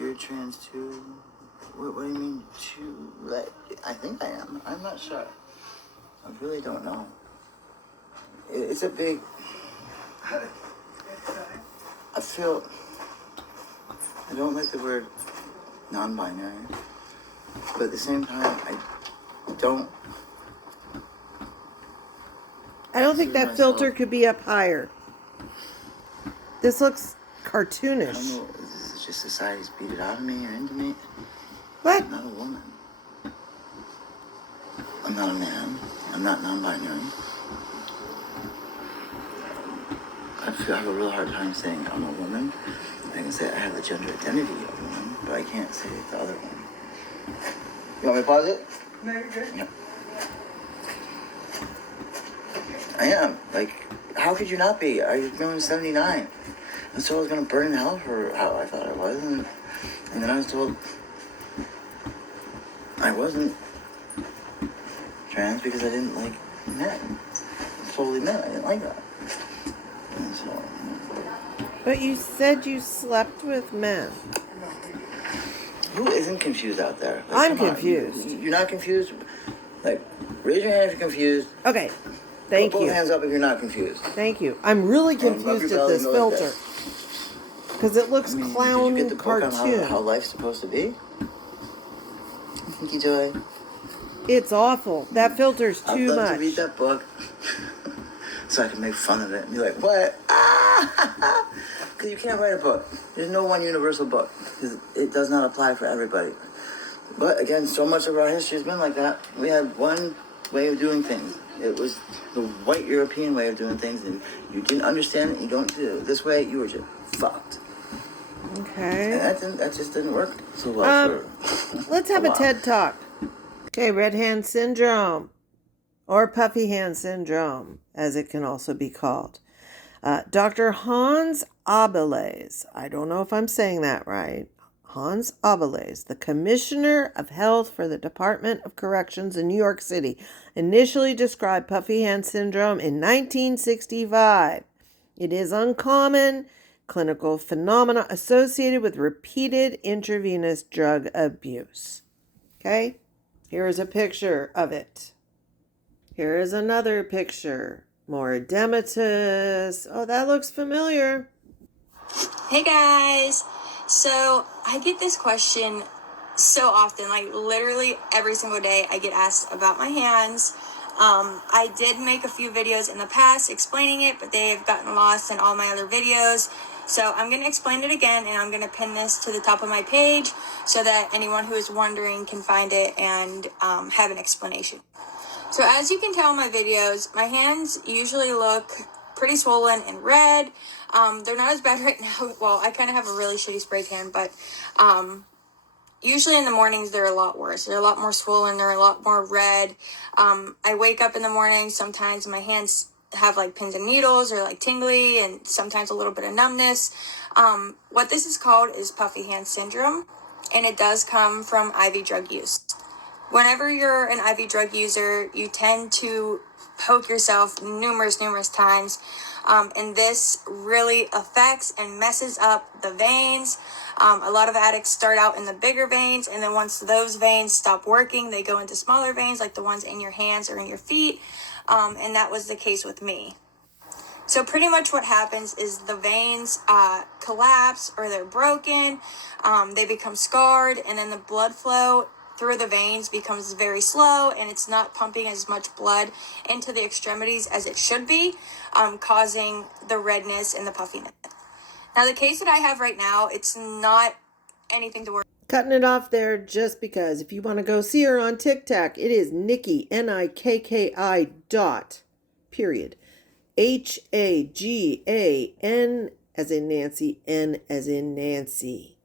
you're trans too. What do you mean too? Like, I think I am. I'm not sure. I really don't know. It's a big... I feel... I don't like the word non-binary, but at the same time, I don't think that filter could be up higher. This looks cartoonish. I don't know, is this just society's beat it out of me or into me? What? I'm not a woman. I'm not a man. I'm not non-binary. I have a real hard time saying I'm a woman. I can say I have the gender identity of a woman, but I can't say the other one. You want me to pause it? No, you're good. Yeah. I am. Like, how could you not be? I was born in 79. I was told I was going to burn in hell for how I thought I was. And then I was told I wasn't trans because I didn't like men. Solely men. I didn't like that. And so, But you said you slept with men. who isn't confused out there? Like, I'm come on. confused. You're not confused? Like, raise your hand if you're confused. Okay. Thank Put you. both hands up if you're not confused. Thank you. I'm really confused at this filter. Because it looks clown did you get the book cartoon. on how life's supposed to be? Thank you, Joy. It's awful. That filter's too I'd love much. to read that book so I can make fun of it and be like, what? Ah! Because you can't write a book. There's no one universal book because it does not apply for everybody. But again, so much of our history has been like that. We had one way of doing things. It was the white European way of doing things, and you didn't understand it, you don't do it this way, you were just fucked. Okay. And that just didn't work so well for Let's have a TED Talk. Okay, red hand syndrome, or puffy hand syndrome, as it can also be called. Dr. Hans Abeles, I don't know if I'm saying that right, Hans Abeles, the Commissioner of Health for the Department of Corrections in New York City, initially described puffy hand syndrome in 1965. It is uncommon clinical phenomena associated with repeated intravenous drug abuse. Okay, here is a picture of it. Here is another picture. More edematous. Oh, that looks familiar. Hey guys! So I get this question so often, like literally every single day I get asked about my hands. I did make a few videos in the past explaining it, but they have gotten lost in all my other videos. So I'm going to explain it again, and I'm going to pin this to the top of my page so that anyone who is wondering can find it and have an explanation. So as you can tell in my videos, my hands usually look pretty swollen and red. They're not as bad right now. Well, I kind of have a really shitty spray tan, but usually in the mornings they're a lot worse. They're a lot more swollen. They're a lot more red. I wake up in the morning. Sometimes my hands have like pins and needles or like tingly and sometimes a little bit of numbness. What this is called is puffy hand syndrome, and it does come from IV drug use. Whenever you're an IV drug user, you tend to poke yourself numerous times, and this really affects and messes up the veins. A lot of addicts start out in the bigger veins, and then once those veins stop working, they go into smaller veins like the ones in your hands or in your feet, and that was the case with me. So pretty much what happens is the veins collapse or they're broken, they become scarred, and then the blood flow through the veins becomes very slow, and it's not pumping as much blood into the extremities as it should be, causing the redness and the puffiness. Now, the case that I have right now, it's not anything to worry. Cutting it off there just because. If you want to go see her on TikTok, it is Nikki, Nikki. Period. Hagan as in Nancy, N as in Nancy.